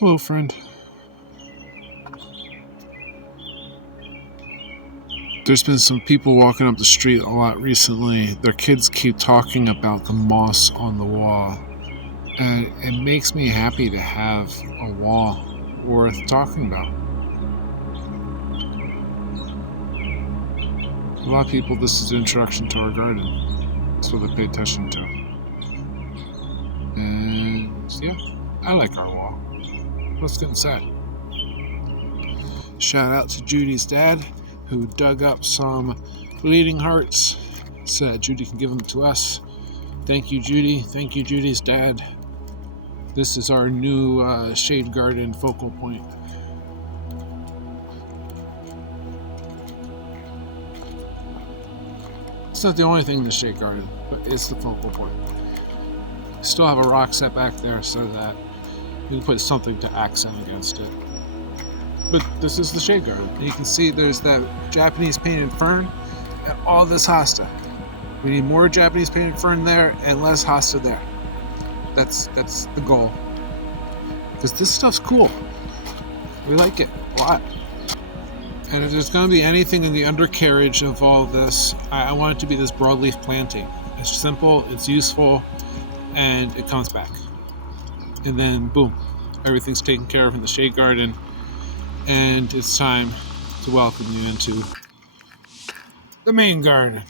Hello, friend. There's been some people walking up the street a lot recently. Their kids keep talking about the moss on the wall. And it makes me happy to have a wall worth talking about. A lot of people, this is an introduction to our garden. That's what they pay attention to. And yeah, I like our wall. Let's get inside. Shout out to Judy's dad, who dug up some bleeding hearts. Said Judy can give them to us. Thank you, Judy. Thank you, Judy's dad. This is our new shade garden focal point. It's not the only thing in the shade garden, but it's the focal point. Still have a rock set back there so that we can put something to accent against it. But this is the shade garden. And you can see there's that Japanese painted fern and all this hosta. We need more Japanese painted fern there and less hosta there. That's the goal. Because this stuff's cool. We like it a lot. And if there's going to be anything in the undercarriage of all this, I want it to be this broadleaf planting. It's simple, it's useful, and it comes back. And then, boom, everything's taken care of in the shade garden. And it's time to welcome you into the main garden.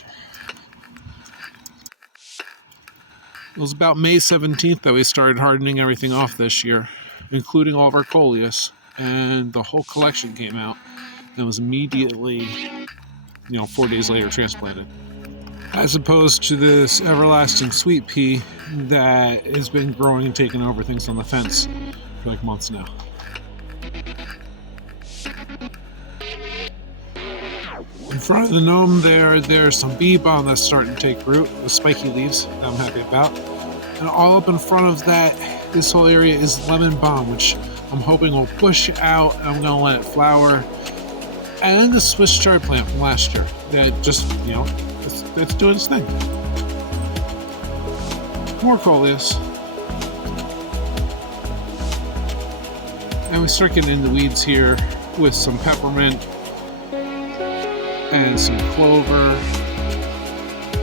It was about May 17th that we started hardening everything off this year, including all of our coleus, and the whole collection came out and was immediately, 4 days later transplanted. As opposed to this everlasting sweet pea that has been growing and taking over things on the fence for like months now. In front of the gnome there's some bee balm that's starting to take root with spiky leaves that I'm happy about. And all up in front of that, this whole area is lemon balm, which I'm hoping will push out, and I'm going to let it flower. And then the Swiss chard plant from last year that just, it's doing its thing. More coleus. And we start getting in the weeds here with some peppermint and some clover,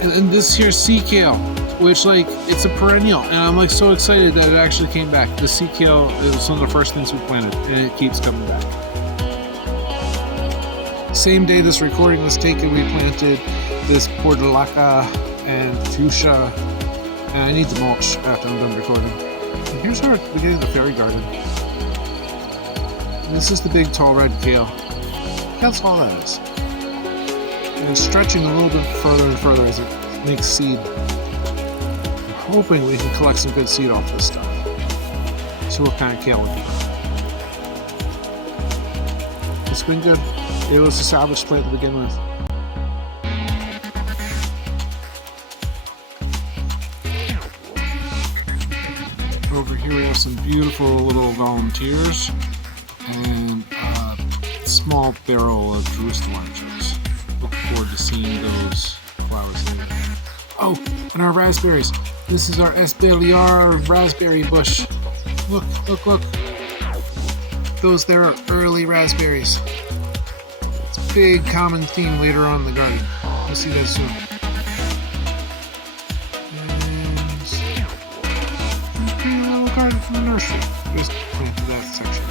and this here's sea kale, which it's a perennial, and I'm so excited that it actually came back. The sea kale is one of the first things we planted, and it keeps coming back. Same day this recording was taken, we planted this portulaca and fuchsia, and I need to mulch after I'm done recording. And here's our beginning of the fairy garden. And this is the big tall red kale. Look how tall that is. And it's stretching a little bit further and further as it makes seed. I'm hoping we can collect some good seed off this stuff. See what kind of kale we can grow. It's been good. It was a salvage plant to begin with. Over here we have some beautiful little volunteers and a small barrel of Jerusalem artichokes. Look forward to seeing those flowers later. Oh, and our raspberries. This is our Espalier raspberry bush. Look. Those there are early raspberries. It's a big common theme later on in the garden. We'll see that soon. And a little garden from the nursery. Just planted that section.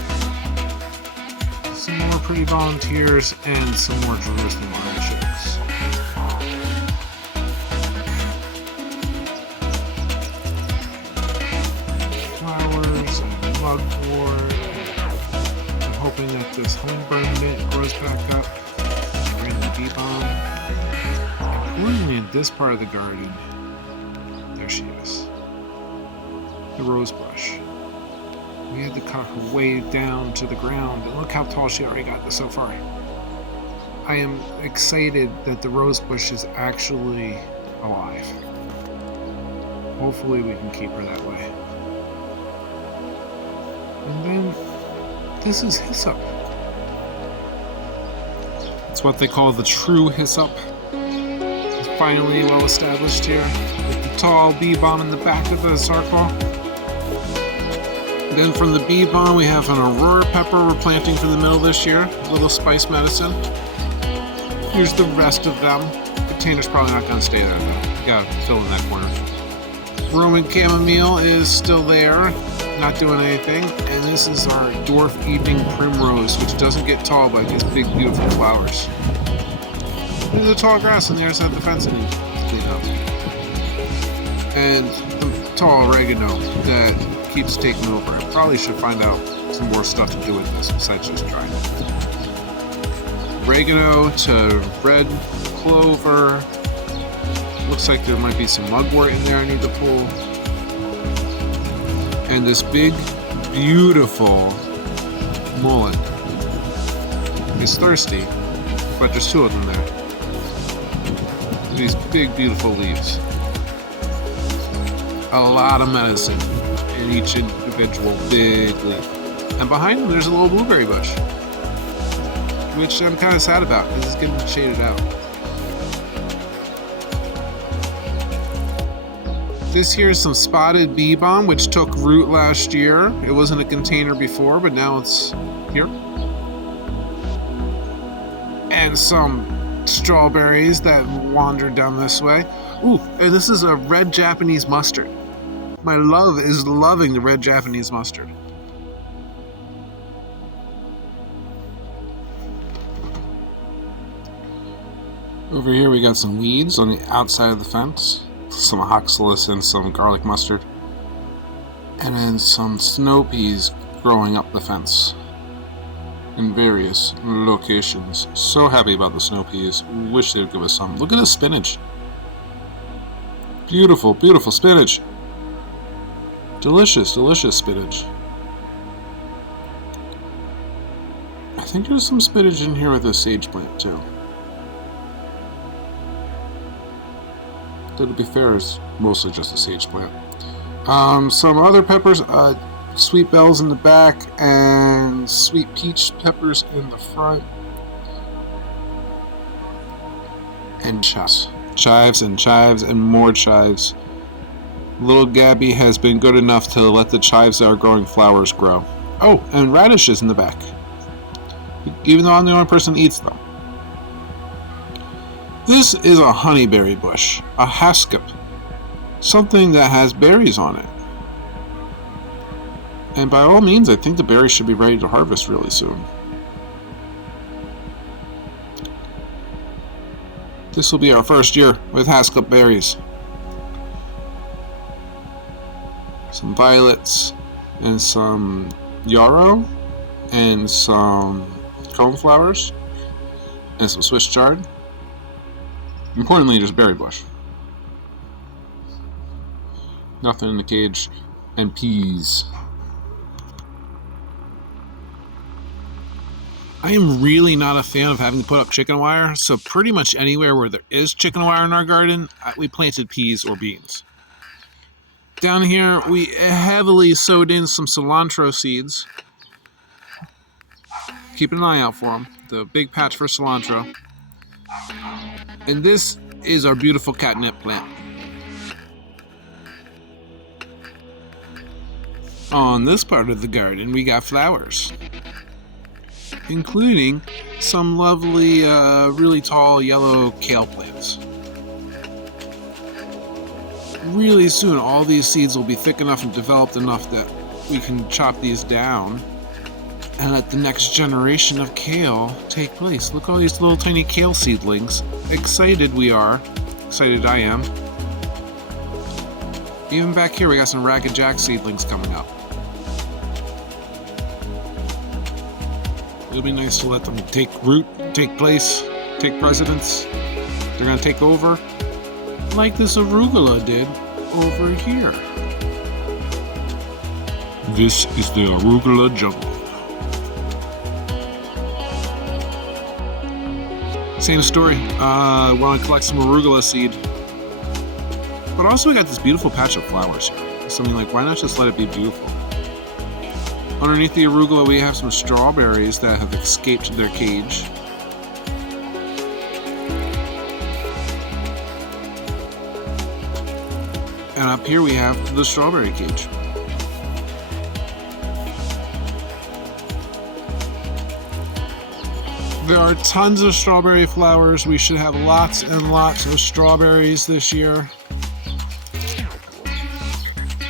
Some more pretty volunteers and some more Jerusalem artichokes. Flowers and mugwort. I'm hoping that this homebred mint grows back up. Random bee balm. Importantly, in this part of the garden, there she is. The rose bush. We had to cut her way down to the ground, and look how tall she already got so far. I am excited that the rose bush is actually alive. Hopefully we can keep her that way. And then, this is hyssop. It's what they call the true hyssop. It's finally well established here, with the tall bee balm in the back of the circle. Then from the bee balm, we have an aurora pepper we're planting for the middle of this year. A little spice medicine. Here's the rest of them. The container's probably not going to stay there though. You gotta fill in that corner. Roman chamomile is still there, not doing anything. And this is our dwarf evening primrose, which doesn't get tall but gets big, beautiful flowers. There's a tall grass on the other side of the fence that needs to clean up. And the tall oregano that keeps taking over. I probably should find out some more stuff to do with this besides just drying it. Oregano to red clover. Looks like there might be some mugwort in there I need to pull. And this big, beautiful mullet. He's thirsty, but there's two of them there. These big, beautiful leaves. A lot of medicine in each individual big leaf. And behind them, there's a little blueberry bush, which I'm kind of sad about because it's getting shaded out. This here is some spotted bee balm, which took root last year. It wasn't a container before, but now it's here. And some strawberries that wandered down this way. Ooh, and this is a red Japanese mustard. My love is loving the red Japanese mustard. Over here we got some weeds on the outside of the fence. Some oxalis and some garlic mustard. And then some snow peas growing up the fence in various locations. So happy about the snow peas. Wish they would give us some. Look at the spinach. Beautiful, beautiful spinach. Delicious, delicious spinach. I think there's some spinach in here with a sage plant too. To be fair, it's mostly just a sage plant. Some other peppers, sweet bells in the back and sweet peach peppers in the front. And chives and chives and more chives. Little Gabby has been good enough to let the chives that are growing flowers grow. Oh, and radishes in the back. Even though I'm the only person that eats them. This is a honeyberry bush, a haskip. Something that has berries on it. And by all means, I think the berries should be ready to harvest really soon. This will be our first year with haskip berries. Some violets and some yarrow and some coneflowers and some Swiss chard. Importantly, just berry bush. Nothing in the cage. And peas. I am really not a fan of having to put up chicken wire, so pretty much anywhere where there is chicken wire in our garden, we planted peas or beans. Down here, we heavily sowed in some cilantro seeds. Keep an eye out for them. The big patch for cilantro. And this is our beautiful catnip plant. On this part of the garden, we got flowers, including some lovely, really tall yellow kale plants. Really soon, all these seeds will be thick enough and developed enough that we can chop these down and let the next generation of kale take place. Look at all these little tiny kale seedlings. Excited we are. Excited I am. Even back here, we got some Ragged Jack seedlings coming up. It'll be nice to let them take root, take place, take precedence. They're going to take over like this arugula did over here. This is the arugula jungle. Same story. I want to collect some arugula seed. But also we got this beautiful patch of flowers here. So I mean, like, why not just let it be beautiful? Underneath the arugula, we have some strawberries that have escaped their cage. And up here we have the strawberry cage. There are tons of strawberry flowers. We should have lots and lots of strawberries this year.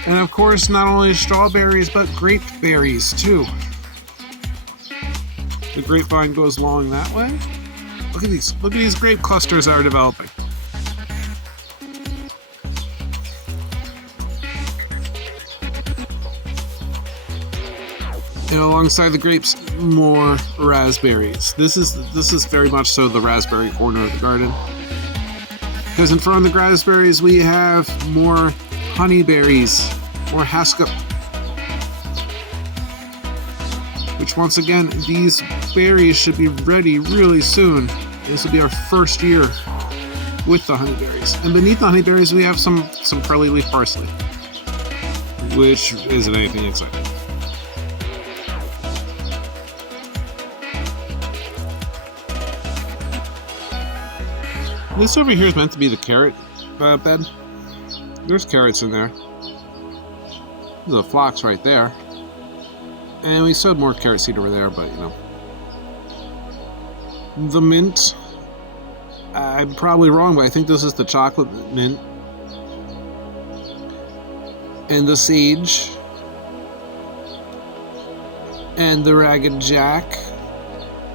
And of course, not only strawberries, but grape berries too. The grapevine goes along that way. Look at these. Look at these grape clusters that are developing. And alongside the grapes, more raspberries. This is very much so the raspberry corner of the garden. Because in front of the raspberries, we have more honeyberries, more haskell. Which once again, these berries should be ready really soon. This will be our first year with the honeyberries. And beneath the honeyberries, we have some curly leaf parsley, which isn't anything exciting. This over here is meant to be the carrot bed. There's carrots in there. There's a phlox right there. And we sowed more carrot seed over there, but you know. The mint, I'm probably wrong, but I think this is the chocolate mint. And the sage. And the ragged jack.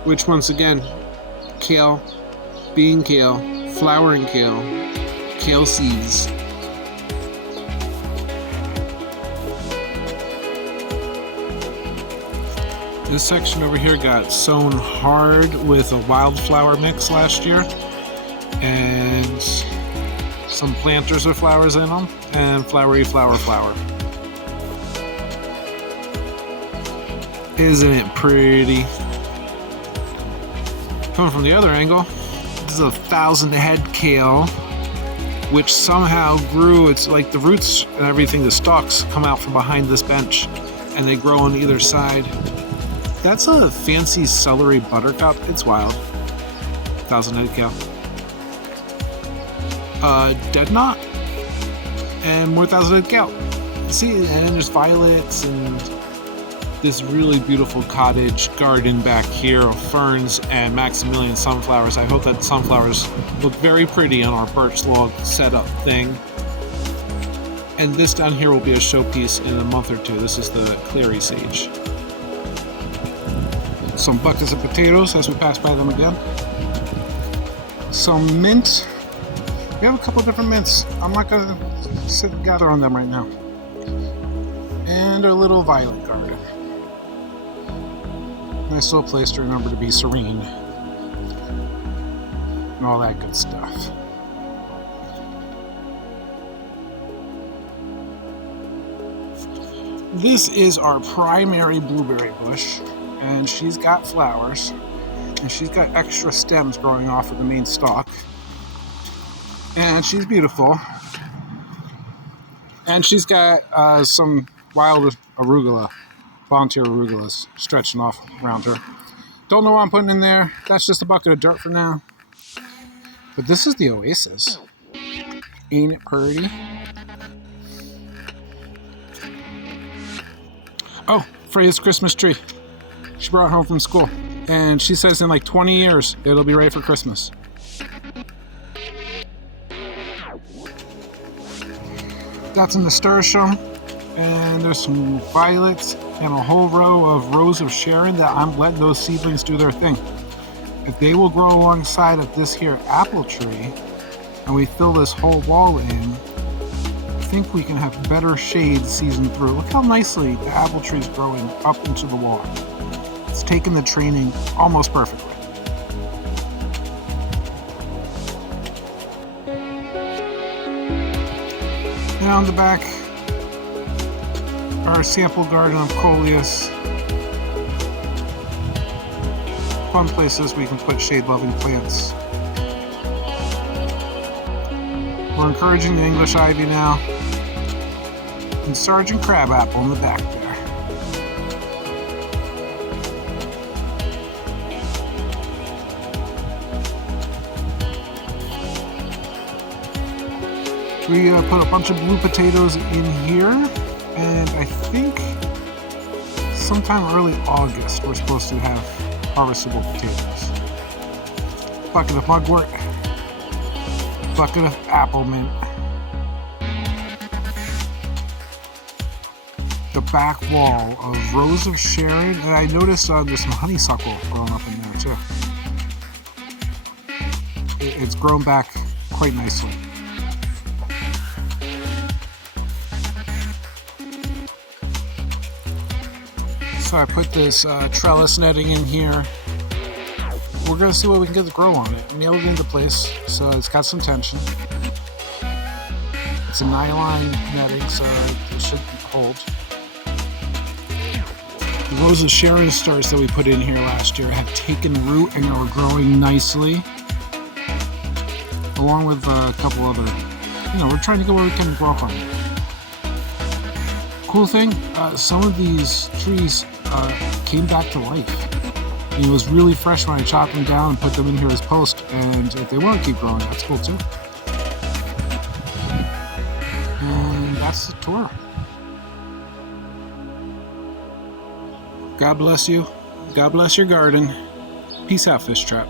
Which once again, kale, bean kale, flowering kale, kale seeds. This section over here got sown hard with a wildflower mix last year, and some planters with flowers in them, and flowery flower. Isn't it pretty? Coming from the other angle, this is a 1,000-head kale, which somehow grew. It's like the roots and everything, the stalks come out from behind this bench, and they grow on either side. That's a fancy celery buttercup. It's wild. 1,000-head kale. Dead knot. And more 1,000-head kale. See, and then there's violets and this really beautiful cottage garden back here of ferns and Maximilian sunflowers. I hope that sunflowers look very pretty on our birch log setup thing. And this down here will be a showpiece in a month or two. This is the clary sage. Some buckets of potatoes as we pass by them again. Some mint. We have a couple of different mints. I'm not going to sit and gather on them right now. And our little violet garden. Nice little place to remember to be serene. And all that good stuff. This is our primary blueberry bush. And she's got flowers, and she's got extra stems growing off of the main stalk, and she's beautiful, and she's got some wild arugula, volunteer arugulas stretching off around her. Don't know what I'm putting in there. That's just a bucket of dirt for now. But this is the oasis. Ain't it pretty? Oh, Freya's Christmas tree. She brought it home from school, and she says in like 20 years it'll be ready for Christmas. That's an nasturtium, and there's some violets and a whole row of Rose of Sharon that I'm letting those seedlings do their thing. If they will grow alongside of this here apple tree, and we fill this whole wall in, I think we can have better shade season through. Look how nicely the apple tree is growing up into the wall. It's taken the training almost perfectly. And on the back, our sample garden of coleus. Fun places we can put shade-loving plants. We're encouraging the English ivy now. And Sergeant Crabapple in the back there. We put a bunch of blue potatoes in here, and I think sometime early August we're supposed to have harvestable potatoes. bucket of mugwort, bucket of apple mint, the back wall of Rose of Sharon, and I noticed there's some honeysuckle growing up in there too. It's grown back quite nicely. So I put this trellis netting in here. We're going to see what we can get to grow on it. Nailed it into place, so it's got some tension. It's a nylon netting, so it should hold. The Rose of Sharon stars that we put in here last year have taken root and are growing nicely, along with a couple other. We're trying to go where we can grow up on it. Cool thing, some of these trees came back to life. It was really fresh when I chopped them down and put them in here as post, and if they want to keep growing, that's cool too. And that's the tour. God bless you. God bless your garden. Peace out, Fish Trap.